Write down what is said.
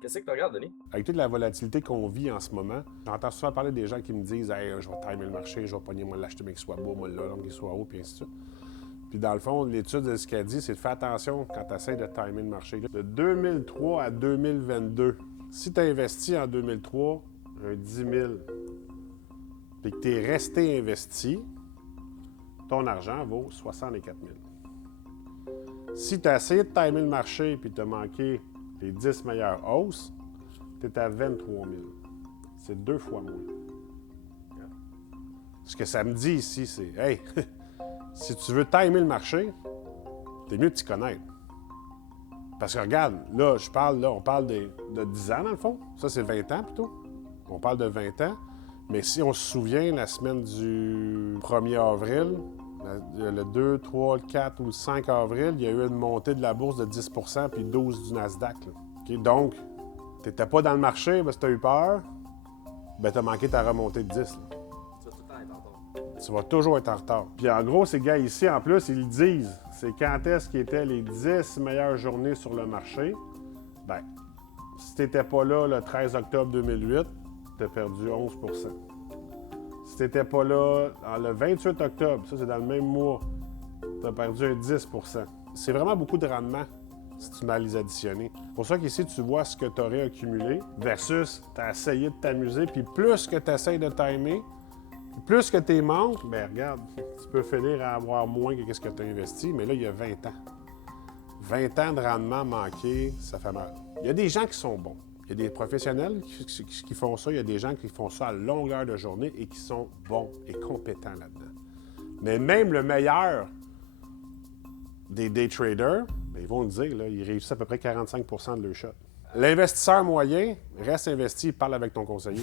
Qu'est-ce que tu regardes, Denis? Avec toute la volatilité qu'on vit en ce moment, j'entends souvent parler des gens qui me disent hey, je vais timer le marché, je vais pogner, moi l'acheter, mais qu'il soit bas, moi le long, qu'il soit haut, puis ainsi de suite. Puis dans le fond, l'étude, ce qu'elle dit, c'est de faire attention quand tu essaies de timer le marché. De 2003 à 2022, si tu as investi en 2003 un 10 000, puis que tu es resté investi, ton argent vaut 64 000. Si tu as essayé de timer le marché puis tu as manqué les 10 meilleures hausses, tu es à 23 000. C'est 2 fois moins. Ce que ça me dit ici, c'est hey, si tu veux timer le marché, t'es mieux de t'y connaître. Parce que regarde, là, on parle de 10 ans dans le fond. Ça, c'est 20 ans plutôt. On parle de 20 ans. Mais si on se souvient, la semaine du 1er avril, le 2, 3, le 4 ou le 5 avril, il y a eu une montée de la bourse de 10 puis 12 du Nasdaq. Okay? Donc, tu n'étais pas dans le marché parce que tu as eu peur, ben tu as manqué ta remontée de 10. Là. Tu vas tout le temps être en retard. Tu vas toujours être en retard. Puis en gros, ces gars ici, en plus, ils le disent. C'est quand est-ce qu'ils étaient les 10 meilleures journées sur le marché. Ben, si tu n'étais pas là le 13 octobre 2008, tu as perdu 11 Si tu n'étais pas là le 28 octobre, ça c'est dans le même mois, tu as perdu un 10 C'est vraiment beaucoup de rendement si tu m'as les additionner. C'est pour ça qu'ici, tu vois ce que tu aurais accumulé versus tu as essayé de t'amuser, puis plus que tu essayes de timer, plus que tu manques, bien regarde, tu peux finir à avoir moins que ce que tu as investi, mais là, il y a 20 ans. 20 ans de rendement manqué, ça fait mal. Il y a des gens qui sont bons. Il y a des professionnels qui font ça, il y a des gens qui font ça à longueur de journée et qui sont bons et compétents là-dedans. Mais même le meilleur des day traders, bien, ils vont le dire, là, ils réussissent à peu près 45 de leur shot. L'investisseur moyen reste investi, parle avec ton conseiller.